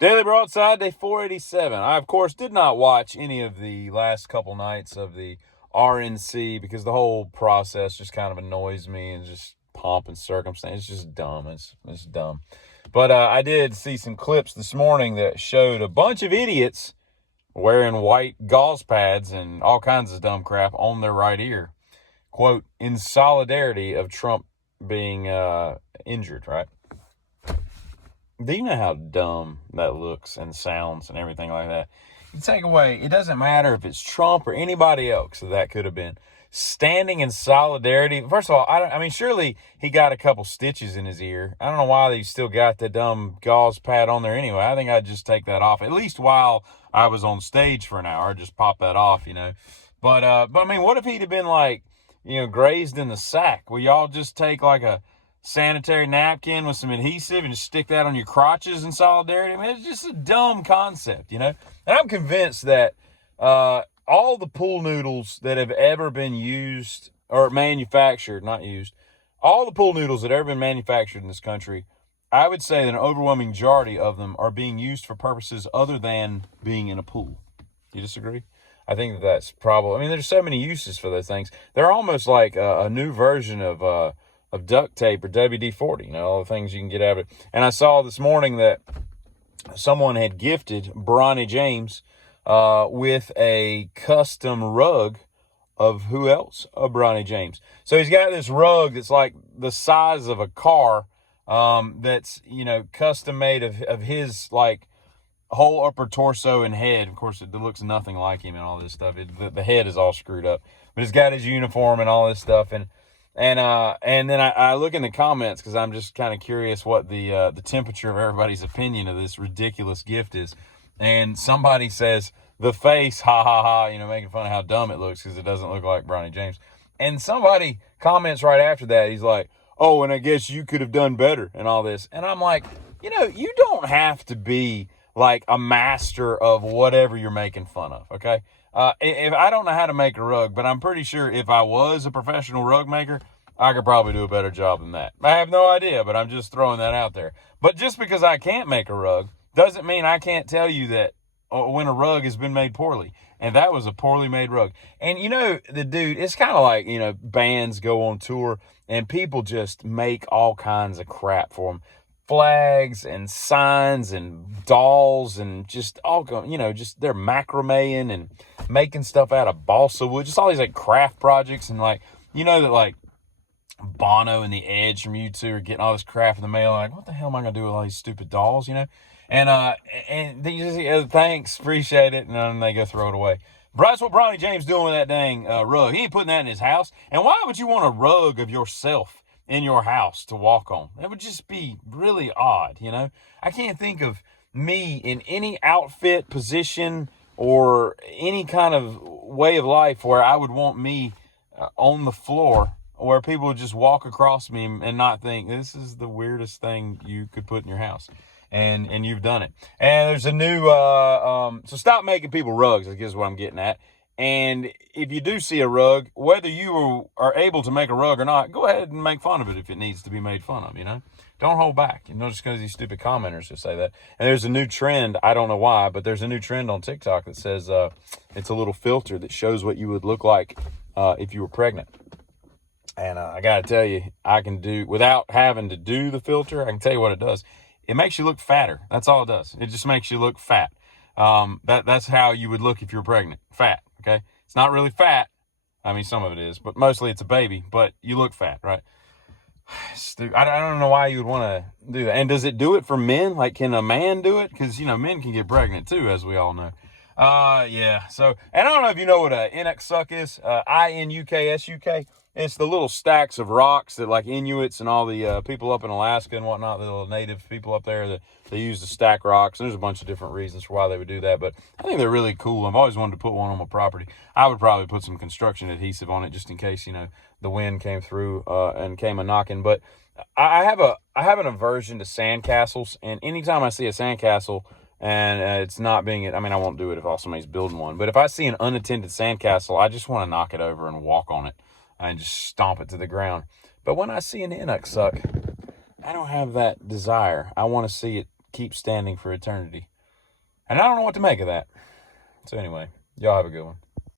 Daily Broadside, day 487. I, of course, did not watch any of the last couple nights of the RNC because the whole process just kind of annoys me and just pomp and circumstance. It's just dumb. It's dumb. But I did see some clips this morning that showed a bunch of idiots wearing white gauze pads and all kinds of dumb crap on their right ear. Quote, in solidarity of Trump being injured, right? Do you know how dumb that looks and sounds and everything like that? You take away, it doesn't matter if it's Trump or anybody else that could have been standing in solidarity. First of all, I mean, surely he got a couple stitches in his ear. I don't know why they still got the dumb gauze pad on there anyway. I think I'd just take that off, at least while I was on stage for an hour. Just pop that off, you know. But I mean, what if he'd have been like, grazed in the sack? Will y'all just take like a sanitary napkin with some adhesive and just stick that on your crotches in solidarity? I mean, it's just a dumb concept, And I'm convinced that all the pool noodles that have ever been used or manufactured, not used, all the pool noodles that have ever been manufactured in this country, I would say that an overwhelming majority of them are being used for purposes other than being in a pool. You disagree? I think that's probably, I mean, there's so many uses for those things. They're almost like a new version of duct tape or WD-40, all the things you can get out of it. And I saw this morning that someone had gifted Bronny James with a custom rug of who else? Of Bronny James. So he's got this rug that's like the size of a car that's, custom made of his, like, whole upper torso and head. Of course, it looks nothing like him and all this stuff. The head is all screwed up. But he's got his uniform and all this stuff. And then I look in the comments because I'm just kind of curious what the temperature of everybody's opinion of this ridiculous gift is. And somebody says, the face, ha, ha, ha, making fun of how dumb it looks because it doesn't look like Bronny James. And somebody comments right after that. He's like, oh, and I guess you could have done better and all this. And I'm like, you don't have to be like a master of whatever you're making fun of, okay? If I don't know how to make a rug, but I'm pretty sure if I was a professional rug maker, I could probably do a better job than that. I have no idea, but I'm just throwing that out there. But just because I can't make a rug doesn't mean I can't tell you that when a rug has been made poorly. And that was a poorly made rug. And the dude, it's kind of like, bands go on tour and people just make all kinds of crap for them. Flags and signs and dolls and just all just they're macrameing and making stuff out of balsa wood, just all these like craft projects. And like, that like Bono and the Edge from U2 are getting all this crap in the mail. Like, what the hell am I gonna do with all these stupid dolls, And they just thanks, appreciate it, and then they go throw it away. But that's what Bronny James doing with that dang rug. He ain't putting that in his house. And why would you want a rug of yourself in your house to walk on? That would just be really odd, I can't think of me in any outfit, position, or any kind of way of life where I would want me on the floor where people would just walk across me and not think, this is the weirdest thing you could put in your house. And you've done it. And there's a new, so stop making people rugs, I guess is what I'm getting at. And if you do see a rug, whether you are able to make a rug or not, go ahead and make fun of it if it needs to be made fun of, Don't hold back. Just because these stupid commenters just say that. And there's a new trend, I don't know why, but there's a new trend on TikTok that says it's a little filter that shows what you would look like if you were pregnant. And I got to tell you, I can do, without having to do the filter, I can tell you what it does. It makes you look fatter. That's all it does. It just makes you look fat. That's how you would look if you were pregnant. Fat, okay? It's not really fat. I mean, some of it is, but mostly it's a baby, but you look fat, right? I don't know why you would want to do that. And does it do it for men? Like, can a man do it? Because, men can get pregnant too, as we all know. Yeah. So, and I don't know if you know what a Inuksuck is. Inuksuk. It's the little stacks of rocks that like Inuits and all the people up in Alaska and whatnot, the little native people up there, that they use to stack rocks. And there's a bunch of different reasons for why they would do that, but I think they're really cool. I've always wanted to put one on my property. I would probably put some construction adhesive on it just in case, the wind came through and came a knocking. But I have an aversion to sandcastles, and anytime I see a sandcastle and it's not being, I mean, I won't do it if somebody's building one, but if I see an unattended sandcastle, I just want to knock it over and walk on it and just stomp it to the ground. But when I see an Inuksuck, I don't have that desire. I want to see it keep standing for eternity. And I don't know what to make of that. So anyway, y'all have a good one.